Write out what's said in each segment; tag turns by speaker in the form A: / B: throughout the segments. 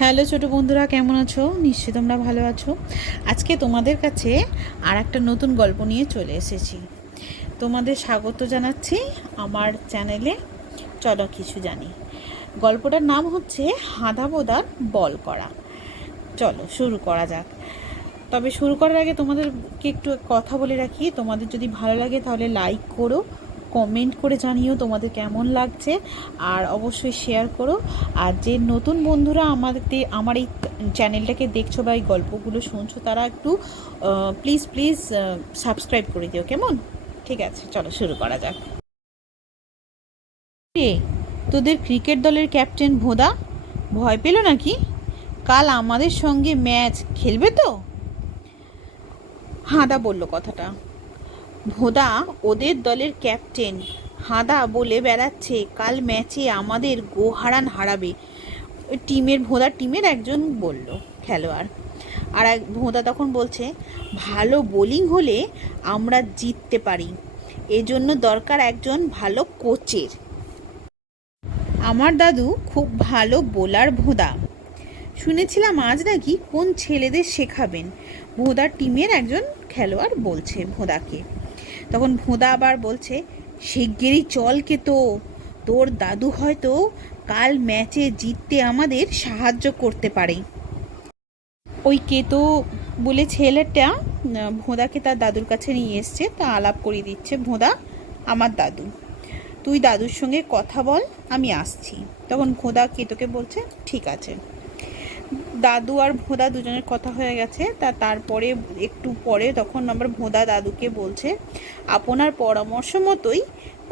A: Hello ছোটো বন্ধুরা, কেমন আছো? নিশ্চয়ই তোমরা ভালো আছো। আজকে তোমাদের কাছে আর একটা নতুন গল্প নিয়ে চলে এসেছি। তোমাদের স্বাগত জানাচ্ছি আমার চ্যানেলে, চলো কিছু জানি। গল্পটার নাম হচ্ছে হাঁদা বোদার বল করা। চলো, শুরু করা যাক। তবে শুরু করার আগে তোমাদেরকে একটু কথা বলে রাখি। তোমাদের যদি ভালো লাগে তাহলে লাইক করো কমেন্ট করে জানিও তোমাদের কেমন লাগছে, আর অবশ্যই শেয়ার করো। আর যে নতুন বন্ধুরা আমাদের, আমার এই চ্যানেলটাকে দেখছ বা এই গল্পগুলো শুনছো, তারা একটু প্লিজ প্লিজ সাবস্ক্রাইব করে দিও, কেমন? ঠিক আছে, চলো শুরু করা যাক। তোদের ক্রিকেট দলের ক্যাপ্টেন ভোদা? ভয় পেল নাকি? কাল আমাদের সঙ্গে ম্যাচ খেলবে তো? হাঁদা বলল কথাটা। ভোদা ওদের দলের ক্যাপ্টেন। হাঁদা বলে বেড়াচ্ছে, কাল ম্যাচে আমাদের গোহারান হারাবে। টিমের, ভোদা টিমের একজন বলল, খেলোয়াড়। আর এক, ভোদা তখন বলছে, ভালো বোলিং হলে আমরা জিততে পারি। এজন্য দরকার একজন ভালো কোচের। আমার দাদু খুব ভালো বোলার ভোদা। শুনেছিলাম আজ নাকি কোন ছেলেদের শেখাবেন। ভোদার টিমের একজন খেলোয়াড় বলছে ভোদাকে। তখন ভোঁদা আবার বলছে, শিগগিরই চল কে তো। তোর দাদু হয়তো কাল ম্যাচে জিততে আমাদের সাহায্য করতে পারে। ওই কেতো বলে, ছেলেটা ভোঁদাকে তার দাদুর কাছে নিয়ে এসছে, তা আলাপ করিয়ে দিচ্ছে। ভোঁদা, আমার দাদু, তুই দাদুর সঙ্গে কথা বল, আমি আসছি। তখন ভোঁদা কেতোকে বলছে, ঠিক আছে। দাদু আর ভোঁদা দুজনের কথা হয়ে গেছে। তা তারপরে একটু পরে তখন আমার ভোঁদা দাদুকে বলছে, আপনার পরামর্শ মতোই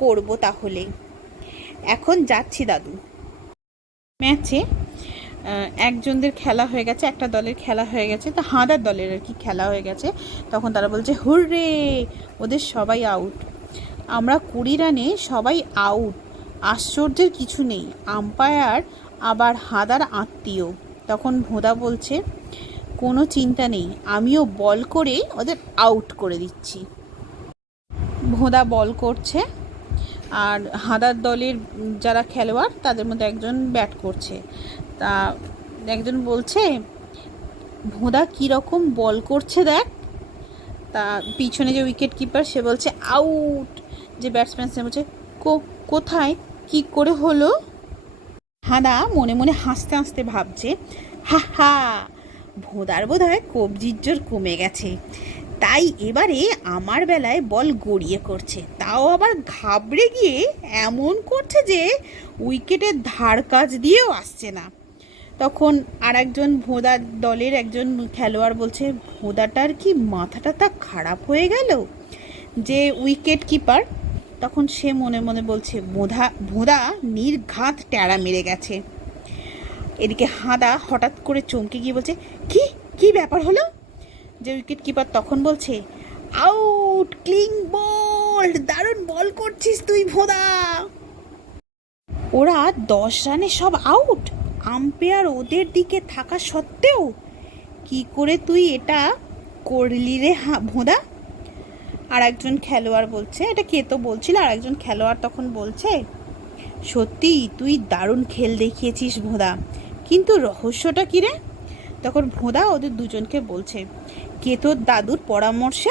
A: করব তাহলে। এখন যাচ্ছি দাদু। ম্যাচে একজনদের খেলা হয়ে গেছে, একটা দলের খেলা হয়ে গেছে। তো হাঁদার দলের আর কি খেলা হয়ে গেছে। তখন তারা বলছে, হুররে, ওদের সবাই আউট আমরা কুড়ি রানে সবাই আউট আশ্চর্যের কিছু নেই। আম্পায়ার আবার হাঁদার আত্মীয়। তখন ভোঁদা বলছে, কোনো চিন্তা নেই, আমিও বল করে ওদের আউট করে দিচ্ছি। ভোঁদা বল করছে, আর হাঁদার দলের যারা খেলোয়াড়, তাদের মধ্যে একজন ব্যাট করছে। তা একজন বলছে, ভোঁদা কীরকম বল করছে দেখ। তা পিছনে যে উইকেট কিপার সে বলছে আউট যে ব্যাটসম্যান সে বলছে কোথায়? কি করে হলো? হাঁদা মনে মনে হাসতে হাসতে ভাবছে, হা হা, ভোদার বোধ হয় কবজির জোর কমে গেছে। তাই এবারে আমার বেলায় বল গড়িয়ে করছে। তাও আবার ঘাবড়ে গিয়ে এমন করছে যে উইকেটের ধার কাজ দিয়েও আসছে না। তখন আর একজন ভোদার দলের একজন খেলোয়াড় বলছে, ভোদাটার কি মাথাটা তা খারাপ হয়ে গেল? যে উইকেট কিপার তখন সে মনে মনে বলছে বোধা ভোঁদা নির্ঘাত ট্যাড়া মেরে গেছে। এদিকে হাঁদা হঠাৎ করে চমকে গিয়ে বলছে, কি কি ব্যাপার হলো? যে উইকেট কিপার তখন বলছে আউট ক্লিং বল দারুণ বল করছিস তুই, ভোদা! ওরা দশ রানে সব আউট আম্পায়ার ওদের দিকে থাকা সত্ত্বেও কি করে তুই এটা করলি রে হা, ভোঁদা? আর একজন খেলোয়াড় বলছে, এটা কে তো বলছিল আর একজন খেলোয়াড় তখন বলছে, সত্যি, তুই দারুণ খেল দেখিয়েছিস ভোঁদা। কিন্তু রহস্যটা কী রে? তখন ভোঁদা ওদের দুজনকে বলছে, কে তোর দাদুর পরামর্শে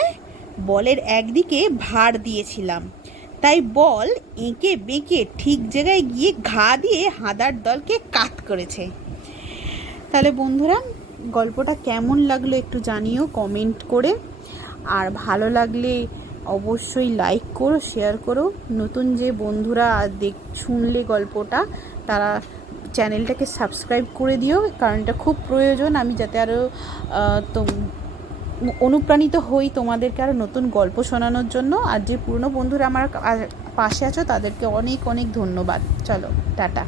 A: বলের একদিকে ভার দিয়েছিলাম। তাই বল এঁকে বেঁকে ঠিক জায়গায় গিয়ে ঘা দিয়ে হাঁদার দলকে কাত করেছে। তাহলে বন্ধুরা, গল্পটা কেমন লাগল একটু জানিও কমেন্ট করে। আর ভালো লাগলে অবশ্যই লাইক করো শেয়ার করো। নতুন যে বন্ধুরা দেখ, শুনলে গল্পটা, তারা চ্যানেলটাকে সাবস্ক্রাইব করে দিও, কারণ এটা খুব প্রয়োজন। আমি যাতে আরও তো অনুপ্রাণিত হই তোমাদেরকে আরও নতুন গল্প শোনানোর জন্য। আর যে পুরনো বন্ধুরা আমার পাশে আছো, তাদেরকে অনেক অনেক ধন্যবাদ। চলো, টাটা।